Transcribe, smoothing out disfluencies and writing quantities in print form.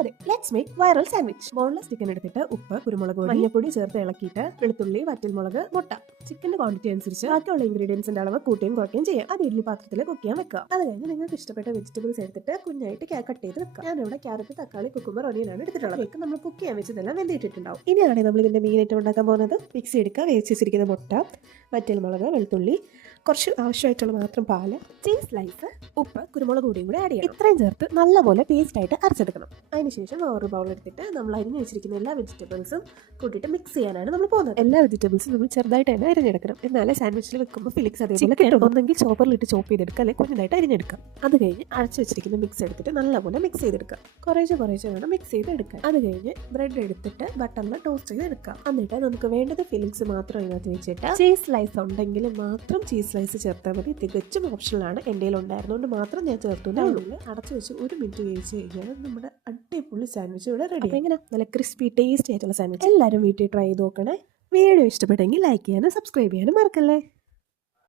അതെ, let's make viral sandwich. Boneless chicken എടുത്തിട്ട് ഉപ്പ്, കുരുമുളക് പൊടി, മഞ്ഞപ്പൊടി ചേർത്ത് ഇളക്കിയിട്ട് വെളുത്തുള്ളി, വറ്റൽമുളക്, മുട്ട, ചിക്കന്റെ ക്വാണ്ടിറ്റി അനുസരിച്ച് ബാക്കിയുള്ള ഇൻഗ്രീഡിയൻസിന്റെ അളവ് കൂട്ടുകയും കുറയ്ക്കുകയും ചെയ്യാം. അത് ഇഡ്ഡലി പാത്രത്തിൽ കുക്ക് ചെയ്യാൻ വെക്കുക. അത് കഴിഞ്ഞ് നിങ്ങൾക്ക് ഇഷ്ടപ്പെട്ട വെജിറ്റബിൾസ് എടുത്തിട്ട് കുഞ്ഞായിട്ട് കട്ട് ചെയ്ത് വെക്കുക. ഞാനിവിടെ ക്യാരറ്റ്, തക്കാളി, കുക്കുമ്പർ, ഒനിയനാണ് എടുത്തിട്ടുള്ളത്. നമ്മൾ കുക്ക് ചെയ്യാൻ വെച്ചതെല്ലാം വെന്തിട്ടിട്ടുണ്ടാവും. ഇനിയാണ് നമ്മൾ ഇതിന്റെ മെയിൻ ആയിട്ട് ഉണ്ടാക്കാൻ പോകുന്നത്. മിക്സി എടുക്കുക, വേവിച്ച് വെച്ചിരിക്കുന്ന മുട്ട, വറ്റൽമുളക്, വെളുത്തുള്ളി, കുറച്ച് ആവശ്യമായിട്ടുള്ള മാത്രം പാല്, ചീസ് സ്ലൈസ്, ഉപ്പ്, കുരുമുളക് പൊടിയും കൂടി ആഡ് ചെയ്യണം. ഇത്രയും ചേർത്ത് നല്ലപോലെ പേസ്റ്റ് ആയിട്ട് അരച്ചെടുക്കണം. അതിനുശേഷം വേറൊരു ബൗൾ എടുത്തിട്ട് നമ്മൾ അരിഞ്ഞു വെച്ചിരിക്കുന്ന എല്ലാ വെജിറ്റബിൾസും കൂട്ടിയിട്ട് മിക്സ് ചെയ്യാനാണ് നമ്മൾ പോകുന്നത്. എല്ലാ വെജിറ്റബിൾസും നമ്മൾ ചെറുതായിട്ട് തന്നെ അരിഞ്ഞെടുക്കണം. എന്നാലേ സാൻഡ്വിച്ചിൽ വെക്കുമ്പോൾ ഫിലിക്സ് അതേപോലെ കിട്ടും. ഒന്നെങ്കിൽ ചോപ്പറിലിട്ട് ചോപ്പ് ചെയ്തെടുക്കുക, അല്ലെങ്കിൽ കുഞ്ഞതായിട്ട് അരിഞ്ഞെടുക്കാം. അത് കഴിഞ്ഞ് അരച്ചു വെച്ചിരിക്കുന്ന മിക്സ് എടുത്തിട്ട് നല്ലപോലെ മിക്സ് ചെയ്തെടുക്കുക. കുറേശ്ശെ വേണം മിക്സ് ചെയ്തെടുക്കാൻ. അത് കഴിഞ്ഞ് ബ്രെഡ് എടുത്തിട്ട് ബട്ടറിൽ ടോസ്റ്റ് ചെയ്തെടുക്കാം. എന്നിട്ട് നമുക്ക് വേണ്ടത് ഫിലിക്സ് മാത്രം അതിനകത്ത് വെച്ചിട്ട് ചീസ് സ്ലൈസ് ഉണ്ടെങ്കിൽ മാത്രം ചീസ് സ്ലൈസ് ചേർത്താൽ മതി. തികച്ചും ഓപ്ഷണലാണ്. എൻ്റെ കയ്യിൽ ഉണ്ടായിരുന്നുകൊണ്ട് മാത്രം ഞാൻ ചേർത്തു. അടച്ചു വെച്ച് 1 മിനിറ്റ് വേവിച്ച് കഴിഞ്ഞാൽ നമ്മുടെ അടിപൊളി സാൻഡ്വിച്ച് ഇവിടെ റെഡി. എങ്ങനെ നല്ല ക്രിസ്പി ടേസ്റ്റി ആയിട്ടുള്ള സാൻഡ്വിച്ച് എല്ലാവരും വീട്ടിൽ ട്രൈ ചെയ്ത് നോക്കണേ. വീഡിയോ ഇഷ്ടപ്പെട്ടെങ്കിൽ ലൈക്ക് ചെയ്യാനും സബ്സ്ക്രൈബ് ചെയ്യാനും മറക്കല്ലേ.